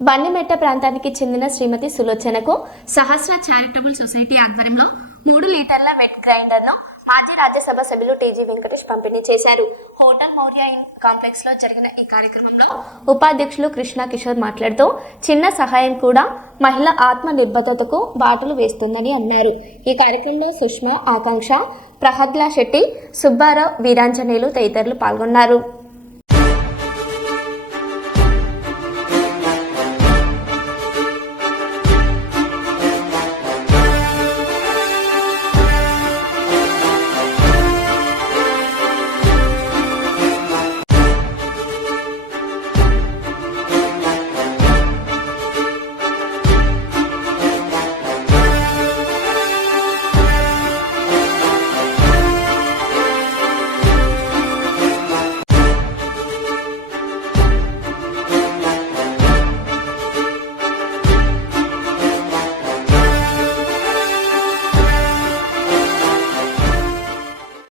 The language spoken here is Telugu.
బండిమెట్ట ప్రాంతానికి చెందిన శ్రీమతి సులోచనకు సహస్ర చారిటబుల్ సొసైటీ ఆధ్వర్యంలో 3 లీటర్ల వెట్ గ్రైండర్ను మాజీ రాజ్యసభ సభ్యులు టీజీ వెంకటేష్ పంపిణీ చేశారు. హోటల్ మౌర్య ఇన్ కాంప్లెక్స్ లో జరిగిన ఈ కార్యక్రమంలో ఉపాధ్యక్షులు కృష్ణ కిషోర్ మాట్లాడుతూ చిన్న సహాయం కూడా మహిళ ఆత్మ నిర్భరతకు బాటలు వేస్తుందని అన్నారు. ఈ కార్యక్రమంలో సుష్మా, ఆకాంక్ష, ప్రహద్లా శెట్టి, సుబ్బారావు, వీరాంజనేయులు తదితరులు పాల్గొన్నారు.